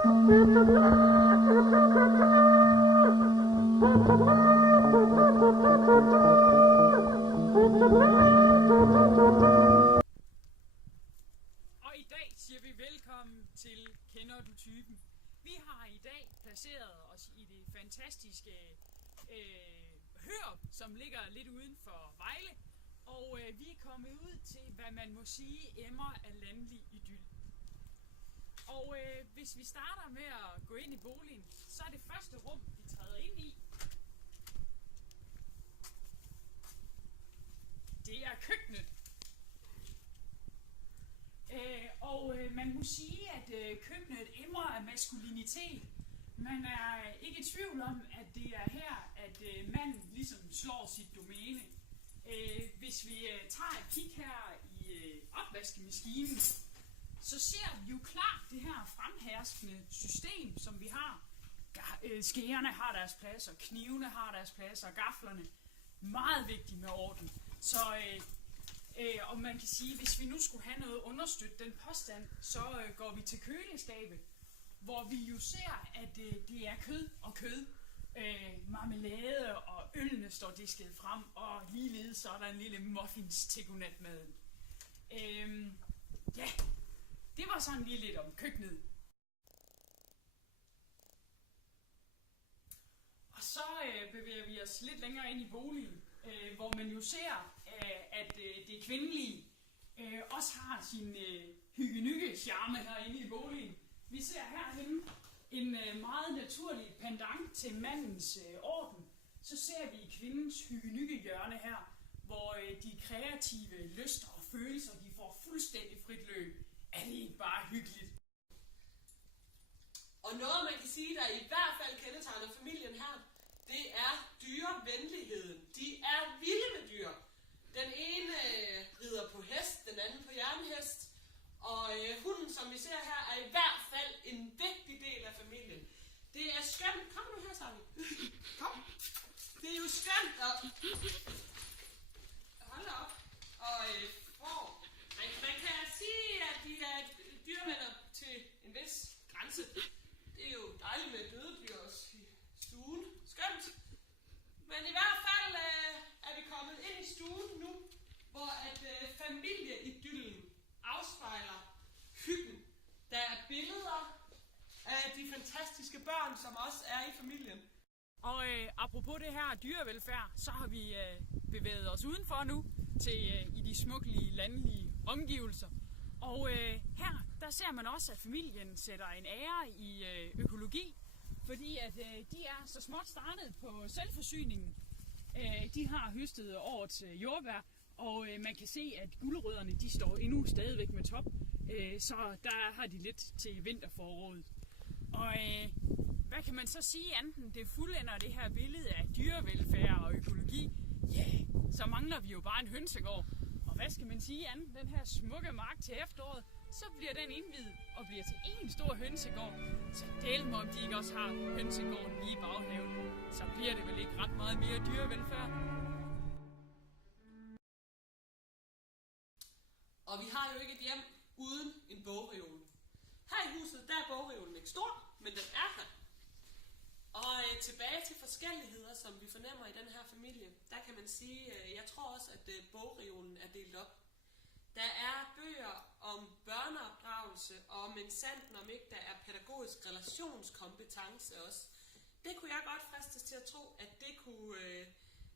Og i dag siger vi velkommen til Kender du typen? Vi har i dag placeret os i det fantastiske Hørup, som ligger lidt uden for Vejle. Og vi er kommet ud til, hvad man må sige, emmer af landlig idyl. Og hvis vi starter med at gå ind i boligen, så er det første rum, vi træder ind i. Det er køkkenet. Og man må sige, at køkkenet emmer af maskulinitet. Man er ikke i tvivl om, at det er her, at manden ligesom slår sit domæne. Hvis vi tager et kig her i opvaskemaskinen, så ser vi jo klart det her fremherskende system, som vi har. Skærerne har deres plads, og knivene har deres plads, og gaflerne. Meget vigtigt med orden. Så og man kan sige, hvis vi nu skulle have noget understøtte den påstand, så går vi til køleskabet, hvor vi jo ser, at det er kød og kød. Marmelade og ølene står disket frem, og ligeledes så er der en lille muffins til godnatmaden. Ja, det var sådan lige lidt om køkkenet. Og så bevæger vi os lidt længere ind i boligen, hvor man jo ser, at det kvindelige også har sin hygge-nygge-charme herinde i boligen. Vi ser herhenne en meget naturlig pendant til mandens orden. Så ser vi kvindens hygge-nygge-hjørne her, hvor de kreative lyster og følelser, de får fuldstændig frit løb. Er det ikke bare hyggeligt? Og noget, man kan sige, der i hvert fald kendetegner familien her, det er dyrevenligheden. De er vilde med dyr. Den ene rider på hest, den anden på jernhest. Og hunden, som vi ser her, er i hvert fald en vigtig del af familien. Det er skønt. Kom nu her, Sally. Kom. Det er jo skønt at holde op og får. Man kan sige, at de er dyrevenner til en vis grænse. Det er jo dejligt med døde dyr også i stuen. Skønt. Men i hvert fald er vi kommet ind i stuen nu, hvor at familieidyllen afspejler hyggen. Der er billeder af de fantastiske børn, som også er i familien. Og apropos det her dyrevelfærd, så har vi bevæget os udenfor nu til i de smukkelige landlige omgivelser. Og her, der ser man også, at familien sætter en ære i økologi, fordi at de er så småt startet på selvforsyningen. De har høstet årets jordbær, og man kan se, at gulerødderne, de står endnu stadigvæk med top, så der har de lidt til vinterforåret. Og hvad kan man så sige, enten det fuldender det her billede af dyrevelfærd og økologi? Ja, så mangler vi jo bare en hønsegård. Og hvad skal man sige andet? Den her smukke mark til efteråret, så bliver den indviet og bliver til en stor hønsegård. Så dæl mig, om de ikke også har hønsegården lige i baghaven. Så bliver det vel ikke ret meget mere dyrevelfærd. Og vi har jo ikke et hjem uden en bogreol. Her i huset, der er bogreolen ikke stor, men den er her. Og tilbage til forskelligheder, som vi fornemmer i den her familie, der kan man sige, jeg tror også, at bogreolen er delt op. Der er bøger om børneopdragelse, og om en sandt, om ikke der er pædagogisk relationskompetence også. Det kunne jeg godt fristes til at tro, at det kunne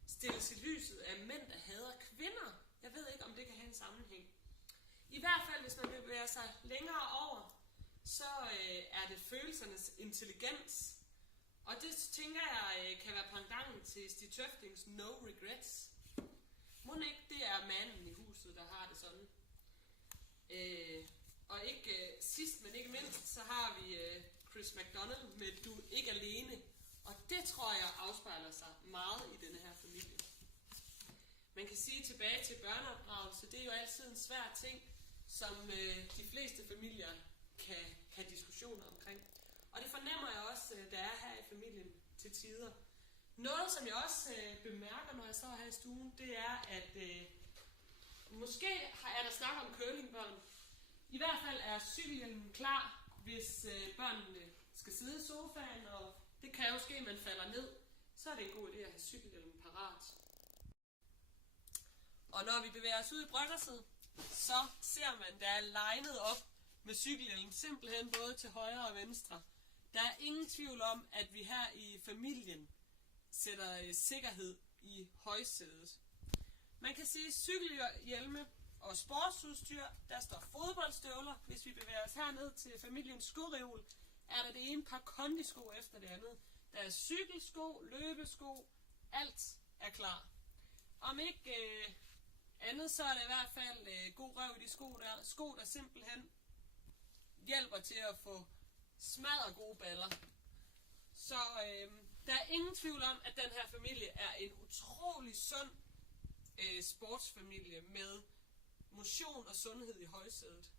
stilles i lyset af mænd, der hader kvinder. Jeg ved ikke, om det kan have en sammenhæng. I hvert fald, hvis man bevæger sig længere over, så er det følelsernes intelligens. Og det tænker jeg kan være pendanten til Stig Tøftings No Regrets. Må ikke det er manden i huset, der har det sådan. Og ikke sidst, men ikke mindst, så har vi Chris MacDonald med Du er ikke alene. Og det tror jeg afspejler sig meget i denne her familie. Man kan sige tilbage til børneopdragelse, det er jo altid en svær ting, som de fleste familier kan have diskussioner omkring. Og det fornemmer jeg også, der er her i familien til tider. Noget, som jeg også bemærker, når jeg står her i stuen, det er, at måske er der snak om curlingbørn. I hvert fald er cykelhjelmen klar, hvis børnene skal sidde i sofaen, og det kan jo ske, at man falder ned, så er det en god idé at have cykelhjelmen parat. Og når vi bevæger os ud i bryggerset, så ser man, der er linet op med cykelhjelm, simpelthen både til højre og venstre. Der er ingen tvivl om, at vi her i familien sætter sikkerhed i højsædet. Man kan sige cykelhjelme og sportsudstyr, der står fodboldstøvler. Hvis vi bevæger os herned til familiens skoreol, er der det ene par kondisko efter det andet. Der er cykelsko, løbesko, alt er klar. Om ikke andet, så er det i hvert fald god røv i de sko der. Sko, der simpelthen hjælper til at få smadret gode baller. Så der er ingen tvivl om, at den her familie er en utrolig sund sportsfamilie med motion og sundhed i højsædet.